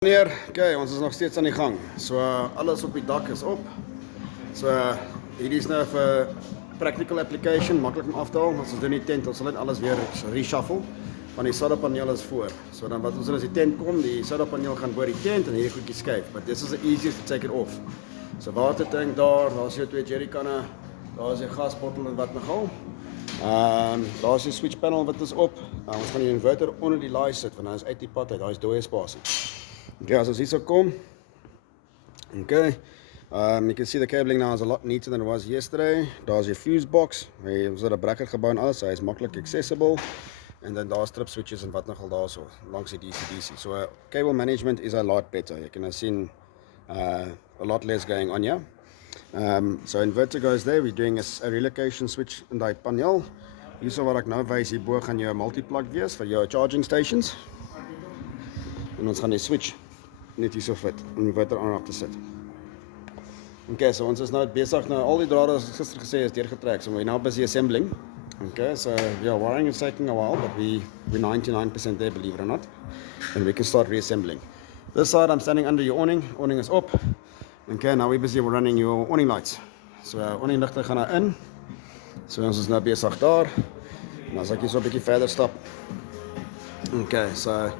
Meneer, okay, ons is nog steeds aan die gang. So alles op die dak is op. So hierdie is nou vir practical application, maklik om af te haal. As ons doen die tent, ons sal net alles weer reshuffle. Want die solar paneel is voor. So dan wat ons doen as die tent kom, die solar paneel gaan bo die tent en hierdie goedjie skuif. But this is the easiest to take it off. So watertank daar's jou twee jerrykanne, daar's jou gasbottel en wat nogal. Daar's die switch panel wat is op. Ons gaan die inverter onder die laai sit want dan is uit die pad uit, daar is dooie spasie. Okay, as ons hier so kom, okay, you can see the cabling now is a lot neater than it was yesterday. Daar's your fuse box, ons het 'n bracket gebou en alles, so hy is maklik accessible. And then daar's strip switches en wat nogal daarso, langs die DC. So cable management is a lot better. You can see a lot less going on here. So inverter goes there, we're doing a relocation switch in die paneel. Hierso wat ek nou wys, hierbo gaan jou multiplug wees vir jou charging stations. En ons gaan die switch net hier so fit om die inverter aan af te sit. Okay, so ons is nou besig nou al die drade as ek gister gesê is deurgetrek, so we're now busy assembling. Okay, so yeah, wiring is taking a while, but we're 99% there, believe it or not, and we can start reassembling. This side I'm standing under your awning is up. Okay, now we're busy running your awning lights. So awning ligte gaan nou in. So ons is nou besig daar. En as ek hier so 'n bietjie verder stap. Okay, so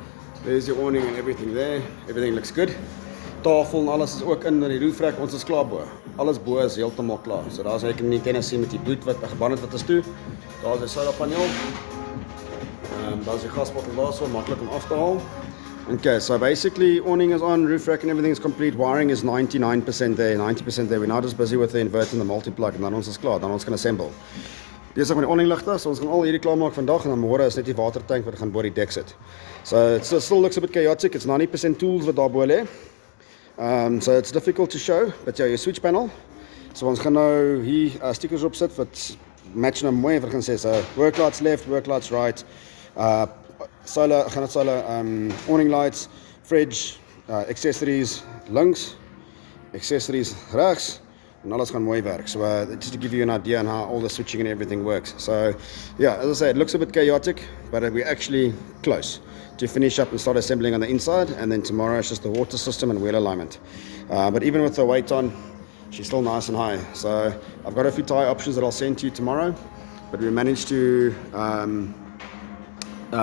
there's your awning and everything there. Everything looks good. Tafel en alles is ook in die roof rack. Ons is klaar bo. Alles bo is heeltemal klaar. So daar's jy kan nie tennis sien met die bloed wat geband het wat is toe. Daar's 'n solar paneel. Daar's die gasbottel daarso, maklik om af te haal. Okay, so basically awning is on, roof rack and everything is complete. Wiring is 99% there, 90% there. We're now just busy with the inverter and the multiplug en dan ons is klaar. Dan ons kan assemble. Besig met die awningligte, so ons gaan al hierdie klaarmaak vandag en dan môre is net die watertank wat gaan bo die dek sit. So it still looks a bit chaotic. It's 90% tools wat daar bo lê. So it's difficult to show, but yeah, your switch panel. So ons gaan nou hier stickers op sit wat match nou mooi wat gaan sê. So work lights left, work lights right. Solar awning lights, fridge, accessories links, accessories regs. And alles gaan mooi werk. So just to give you an idea on how all the switching and everything works. So yeah, as I say, it looks a bit chaotic, but we're actually close to finish up and start assembling on the inside. And then tomorrow it's just the water system and wheel alignment. But even with the weight on, she's still nice and high. So I've got a few tie options that I'll send to you tomorrow. But we managed to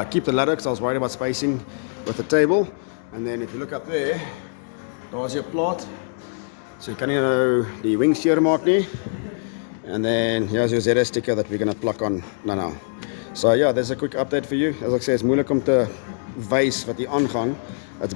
keep the ladder because I was worried about spacing with the table. And then if you look up there, there's your plot. So you can know the wing shear maak nie. And then here's your ZS sticker that we're going to plug on now. So yeah, there's a quick update for you. As ek sê, is moeilik om te wys wat hier aangaan. It's